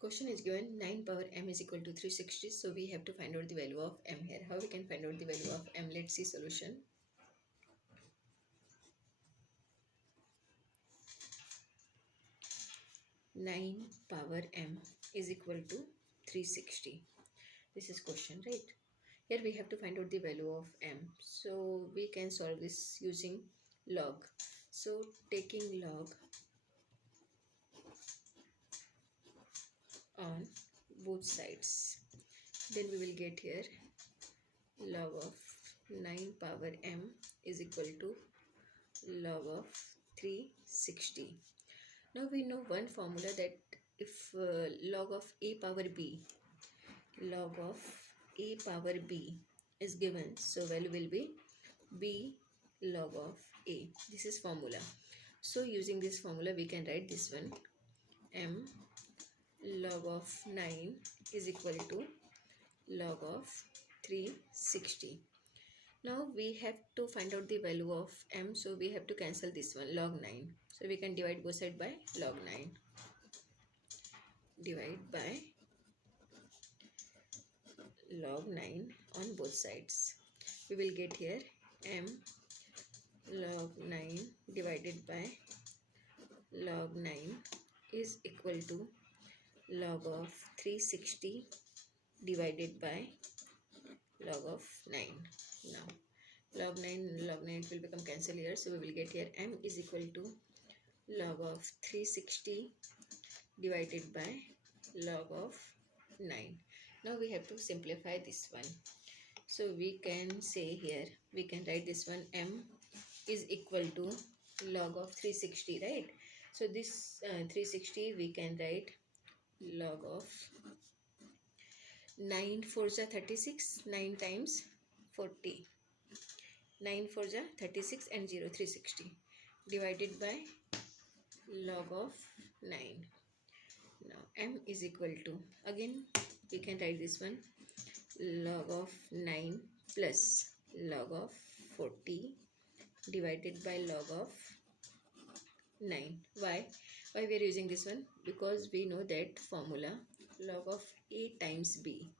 Question is given 9 power m is equal to 360. So we have to find out the value of m here. How we can find out the value of m? Let's see solution. Nine power m is equal to 360. This is question, right? Here we have to find out the value of m. So we can solve this using log. So taking log on both sides, then we will get here log of 9 power m is equal to log of 360. Now we know one formula that if log of a power b is given, so value will be b log of a. This is formula. So using this formula we can write this one, m log of 9 is equal to log of 360. Now we have to find out the value of m, so we have to cancel this one, log 9. So we can divide both sides by log 9. Divide by log 9 on both sides. We will get here m log 9 divided by log 9 is equal to log of 360 divided by log of 9. Now log 9 it will become cancel here, so we will get here m is equal to log of 360 divided by log of 9. Now we have to simplify this one. So we can say here, we can write this one, m is equal to log of 360, right? So this 360 we can write log of 9 4s are 36, 9 times 40, 9 4s are 36 and 0 360 divided by log of 9. Now m is equal to, again we can write this one, log of 9 plus log of 40 divided by log of 9. Why we are using this one? Because we know that formula log of a times b,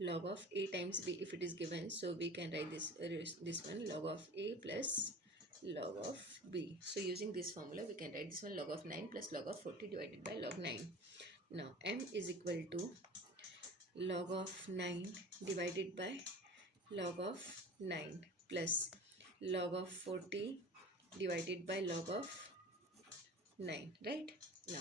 log of a times b if it is given, so we can write this one, log of a plus log of b. So using this formula we can write this one, log of 9 plus log of 40 divided by log 9. Now m is equal to log of 9 divided by log of 9 plus log of 40 divided by log of 9, right? Now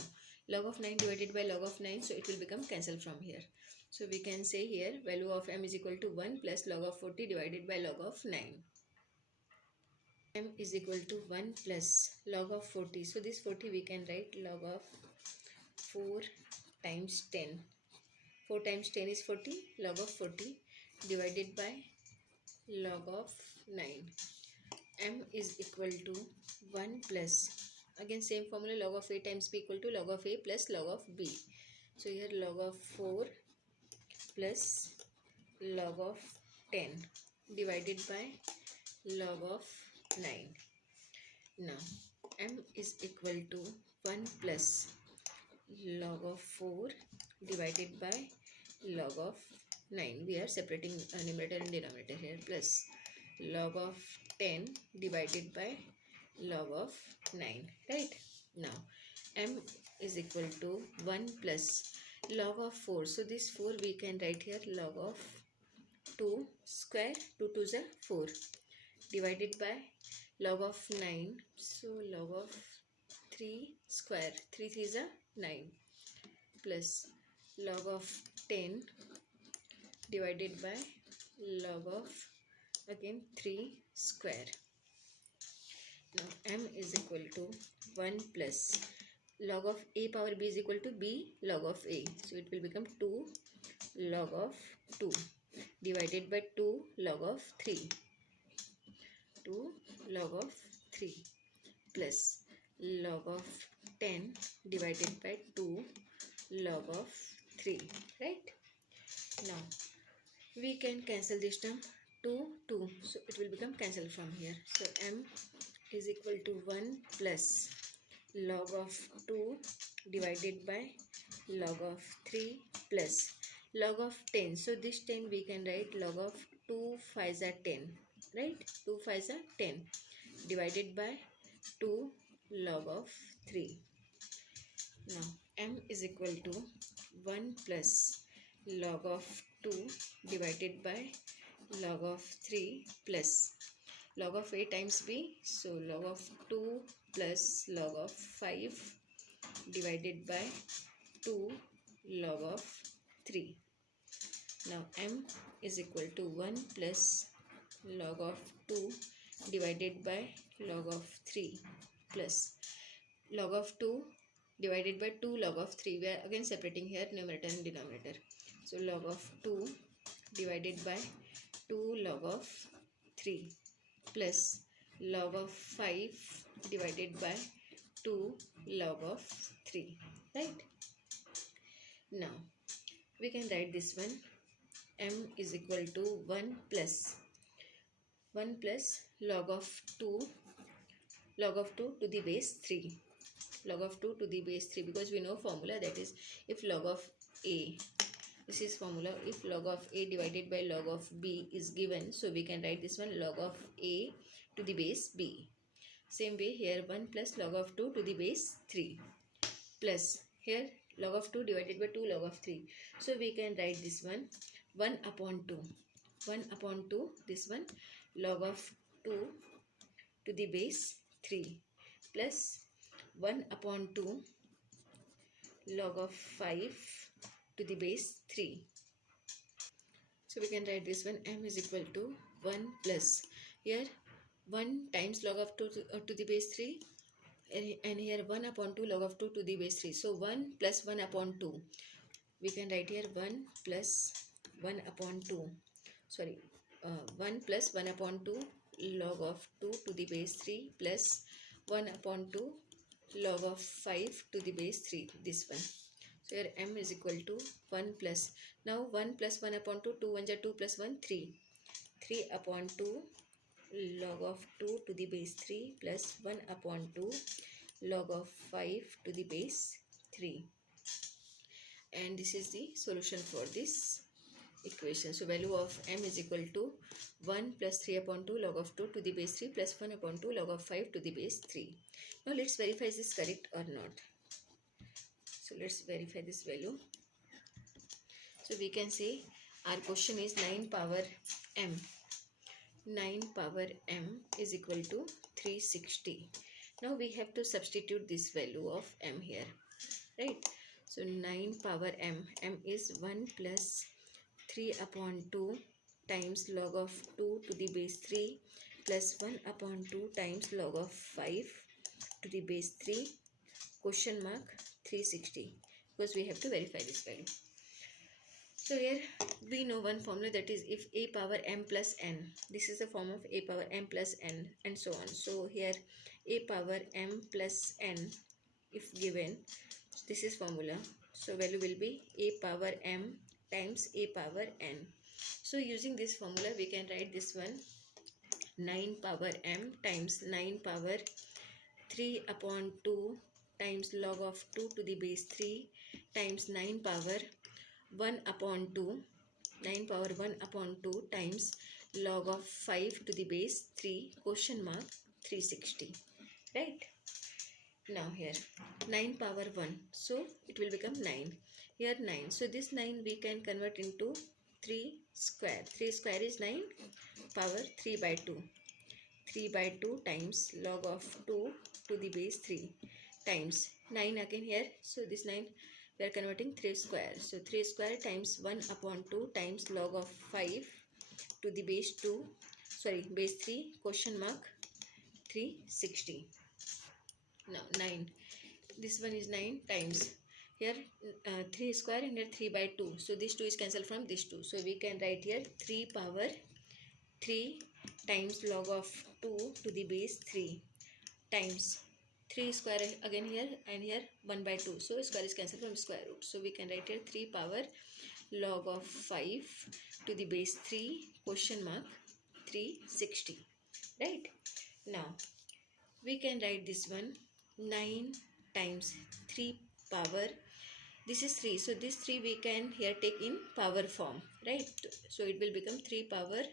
log of 9 divided by log of 9, so it will become cancel from here. So we can say here value of m is equal to 1 plus log of 40 divided by log of 9. M is equal to 1 plus log of 40. So this 40 we can write log of 4 times 10. 4 times 10 is 40, log of 40 divided by log of 9. M is equal to 1 plus, again same formula, log of a times b equal to log of a plus log of b. So here log of 4 plus log of 10 divided by log of 9. Now m is equal to 1 plus log of 4 divided by log of 9. We are separating numerator and denominator here, plus log of 10 divided by log of 9, right? Now m is equal to 1 plus log of 4. So this 4 we can write here log of 2 square, 2 2s are 4 divided by log of 9. So log of 3 square, 3 3s are 9 plus log of 10 divided by log of again 3 square. Now m is equal to 1 plus log of a power b is equal to b log of a. So it will become 2 log of 2 divided by 2 log of 3. 2 log of 3 plus log of 10 divided by 2 log of 3, right? Now we can cancel this term, 2 2, so it will become cancelled from here. So m is equal to 1 plus log of 2 divided by log of 3 plus log of 10. So this 10 we can write log of 2 5s are 10, right? 2 5s are 10 divided by 2 log of 3. Now m is equal to 1 plus log of 2 divided by log of 3 plus log of a times b. So log of 2 plus log of 5 divided by 2 log of 3. Now m is equal to 1 plus log of 2 divided by log of 3 plus log of 2 divided by 2 log of 3. We are again separating here numerator and denominator. So log of 2 divided by 2 log of 3 plus log of 5 divided by 2 log of 3, right? Now we can write this one, m is equal to 1 plus log of 2 to the base 3, log of 2 to the base 3, because we know formula, that is if log of a, this is formula, if log of a divided by log of b is given, so we can write this one log of a to the base b. Same way here 1 plus log of 2 to the base 3 plus here log of 2 divided by 2 log of 3. So we can write this one 1 upon 2, this one log of 2 to the base 3 plus 1 upon 2 log of 5 to the base 3. So we can write this one, m is equal to 1 plus here 1 times log of 2 to the base 3 and here 1 upon 2 log of 2 to the base 3. So 1 plus 1 upon 2. We can write here 1 plus 1 upon 2. 1 plus 1 upon 2 log of 2 to the base 3 plus 1 upon 2 log of 5 to the base 3. This one. So here m is equal to 1 plus. Now 1 plus 1 upon 2. 2 1 are 2 plus 1 3. 3 upon 2 log of 2 to the base 3 plus 1 upon 2 log of 5 to the base 3. And this is the solution for this equation. So value of m is equal to 1 plus 3 upon 2 log of 2 to the base 3 plus 1 upon 2 log of 5 to the base 3. Now let's verify is this correct or not. So let's verify this value. So we can say our question is 9 power m. 9 power m is equal to 360. Now we have to substitute this value of m here, right? So 9 power m is 1 plus 3 upon 2 times log of 2 to the base 3 plus 1 upon 2 times log of 5 to the base 3 question mark 360, because we have to verify this value. So here we know one formula, that is if a power m plus n, this is the form of a power m plus n and so on. So here a power m plus n if given, this is formula. So value will be a power m times a power n. So using this formula we can write this one 9 power m times 9 power 3 upon 2 times log of 2 to the base 3 times 9 power 1 upon 2, 9 power 1 upon 2 times log of 5 to the base 3 question mark 360, right? Now here 9 power 1, so it will become 9. Here 9, so this 9 we can convert into 3 square. 3 square is 9 power 3 by 2. 3 by 2 times log of 2 to the base 3 times 9 again here. So this 9 we are converting 3 square. So 3 square times 1 upon 2 times log of 5 to the base 2, base 3 question mark 360. Now 9. This one is 9 times here 3 square and here 3 by 2. So this 2 is cancelled from this 2. So we can write here 3 power 3 times log of 2 to the base 3 times 3 square again here and here 1 by 2. So square is cancelled from square root. So we can write here 3 power log of 5 to the base 3 question mark 360. Right? Now we can write this one 9 times 3 power. this is 3, so this 3 we can here take in power form, right? So it will become 3 power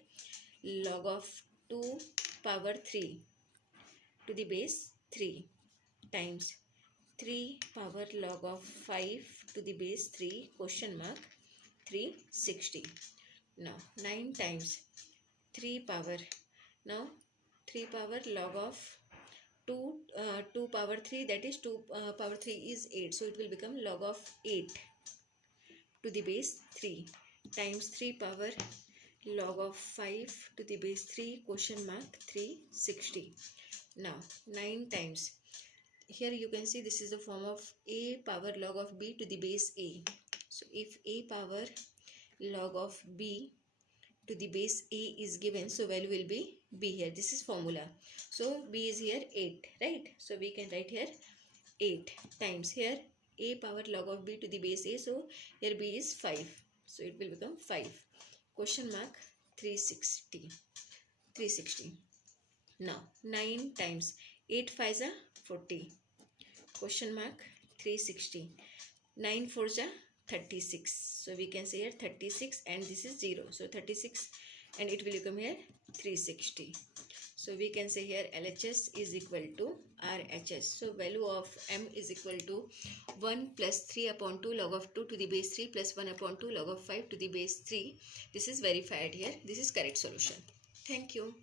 log of 2 power 3 to the base 3 times 3 power log of 5 to the base 3 question mark 360. Now 9 times 3 power, now 3 power log of 2 power 3, that is 2 power 3 is 8, so it will become log of 8 to the base 3 times 3 power log of 5 to the base 3 question mark 360. Now 9 times, here you can see this is the form of a power log of b to the base a. So if a power log of b to the base a is given, so value will be b here. This is formula. So b is here 8, right? So we can write here 8 times here a power log of b to the base a, so here b is 5, so it will become 5 question mark 360. Now 9 times 8 5 are 40 question mark 360. 9 4 are 36, so we can say here 36 and this is 0, so 36 and it will become here 360. So we can say here LHS is equal to RHS. So value of M is equal to 1 plus 3 upon 2 log of 2 to the base 3 plus 1 upon 2 log of 5 to the base 3. This is verified here. This is correct solution. Thank you.